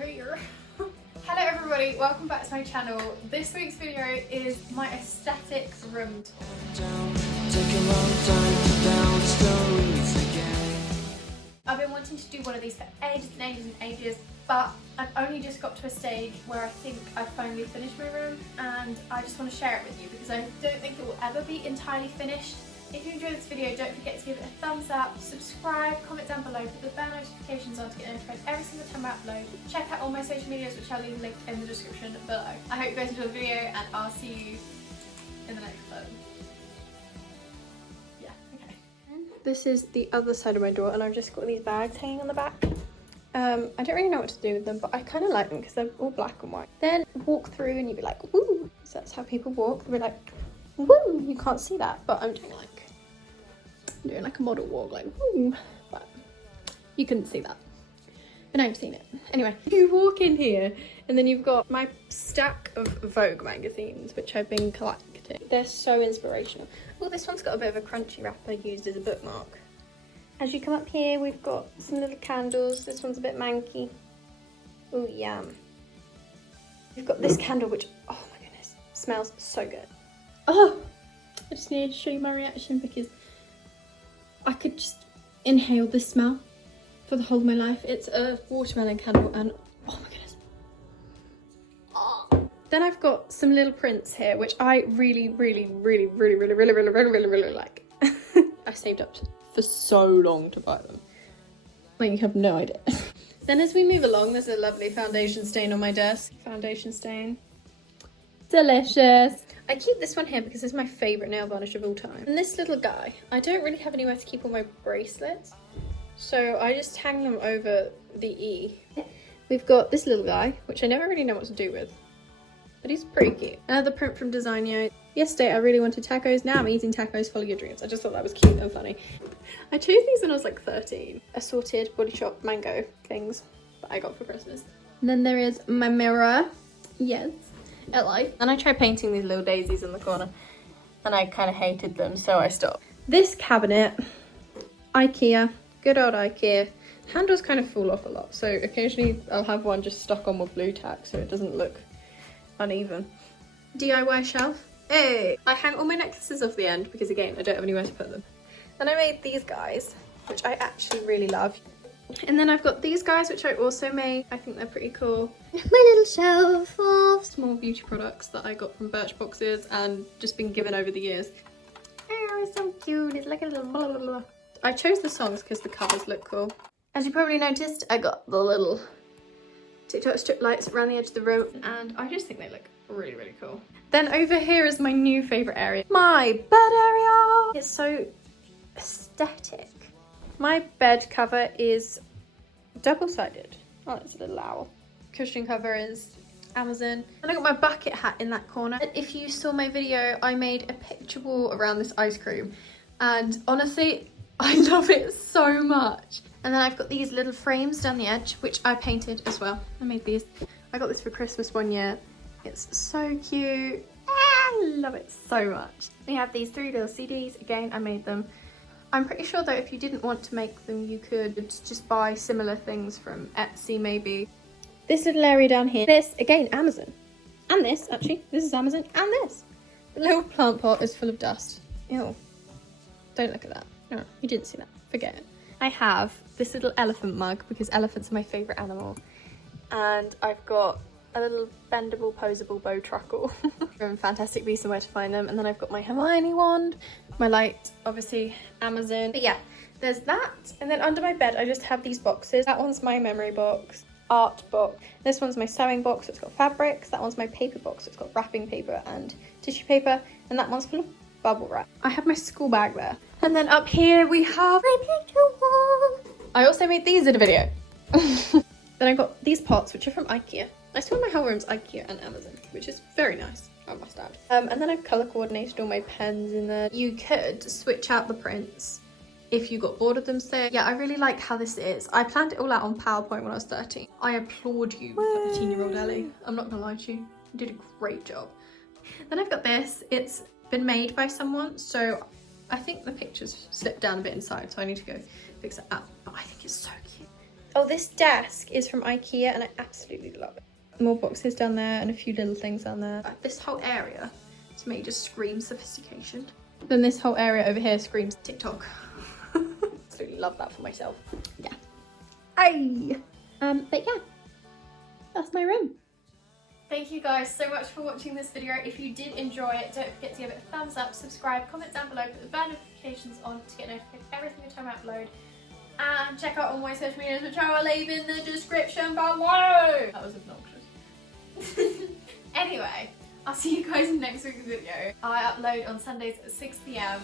here. Hello everybody, welcome back to my channel. This week's video is my aesthetics room tour. I've been wanting to do one of these for ages and ages and ages, but I've only just got to a stage where I think I've finally finished my room, and I just want to share it with you because I don't think it will ever be entirely finished. If you enjoyed this video, don't forget to give it a thumbs up, subscribe, comment down below, put the bell notifications on to get notified every single time I upload. Check out all my social medias, which I'll leave a link in the description below. I hope you guys enjoyed the video, and I'll see you in the next one. Yeah, okay. This is the other side of my door, and I've just got these bags hanging on the back. I don't really know what to do with them, but I kind of like them because they're all black and white. Then walk through and you'd be like, woo! So that's how people walk. They'll be like, woo! You can't see that, but I'm doing like a model walk, like woo, but you couldn't see that. But now you've seen it. Anyway, you walk in here and then you've got my stack of Vogue magazines, which I've been collecting. They're so inspirational. Oh, this one's got a bit of a crunchy wrapper used as a bookmark. As you come up here, we've got some little candles. This one's a bit manky. Oh, yum. We've got this candle, which, oh my goodness, smells so good. Oh, I just need to show you my reaction because I could just inhale this smell for the whole of my life. It's a watermelon candle and oh my goodness. Oh. Then I've got some little prints here, which I really like. I saved up for so long to buy them. Like, you have no idea. Then as we move along, there's a lovely foundation stain on my desk. Foundation stain. Delicious. I keep this one here because it's my favourite nail varnish of all time. And this little guy, I don't really have anywhere to keep all my bracelets, so I just hang them over the E. We've got this little guy, which I never really know what to do with, but he's pretty cute. Another print from Designo. Yesterday I really wanted tacos, now I'm eating tacos, follow your dreams. I just thought that was cute and funny. I chose these when I was like 13. Assorted Body Shop mango things that I got for Christmas. And then there is my mirror. Yes. At life. And I tried painting these little daisies in the corner and I kind of hated them, so I stopped. This cabinet, IKEA, good old IKEA. Handles kind of fall off a lot, so occasionally I'll have one just stuck on with blue tack so it doesn't look uneven. DIY shelf. Hey! I hang all my necklaces off the end because again I don't have anywhere to put them. Then I made these guys, which I actually really love. And then I've got these guys, which I also made. I think they're pretty cool. My little shelf of small beauty products that I got from Birchboxes and just been given over the years. Oh, it's so cute. It's like a little blah, blah, blah. I chose the songs because the covers look cool. As you probably noticed, I got the little TikTok strip lights around the edge of the room, and I just think they look really cool. Then over here is my new favourite area. My bed area! It's so aesthetic. My bed cover is double-sided. Oh, it's a little owl. Cushion cover is Amazon. And I got my bucket hat in that corner. And if you saw my video, I made a picture wall around this ice cream. And honestly, I love it so much. And then I've got these little frames down the edge, which I painted as well. I made these. I got this for Christmas one year. It's so cute. I love it so much. We have these 3 little CDs. Again, I made them. I'm pretty sure though if you didn't want to make them, you could just buy similar things from Etsy maybe. This little area down here, this, again, Amazon. And this, actually, this is Amazon, and this. The little plant pot is full of dust. Ew. Don't look at that. No, you didn't see that. Forget it. I have this little elephant mug because elephants are my favourite animal. And I've got a little bendable, posable bow truckle from Fantastic Beasts and Where to Find Them. And then I've got my Hermione wand, my light, obviously Amazon. But yeah, there's that. And then under my bed, I just have these boxes. That one's my memory box, art box. This one's my sewing box, so it's got fabrics. That one's my paper box, so it's got wrapping paper and tissue paper. And that one's full of bubble wrap. I have my school bag there. And then up here we have my picture wall. I also made these in a video. Then I got these pots, which are from IKEA. I swear my whole room's IKEA and Amazon, which is very nice, I must add. And then I've colour coordinated all my pens in there. You could switch out the prints if you got bored of them. So yeah, I really like how this is. I planned it all out on PowerPoint when I was 13. I applaud you, 13-year-old Ellie. I'm not gonna lie to you, you did a great job. Then I've got this. It's been made by someone, so I think the pictures slipped down a bit inside, so I need to go fix it up. But I think it's so cute. Oh, this desk is from IKEA and I absolutely love it. More boxes down there and a few little things down there. This whole area to me just screams sophistication. Then this whole area over here screams TikTok. Absolutely love that for myself. Yeah. Hey. But yeah, that's my room. Thank you guys so much for watching this video. If you did enjoy it, don't forget to give it a thumbs up, subscribe, comment down below, put the bell notifications on to get notified every single time I upload. And check out all my social medias, which I will leave in the description below. That was obnoxious. Anyway, I'll see you guys in next week's video. I upload on Sundays at 6 PM.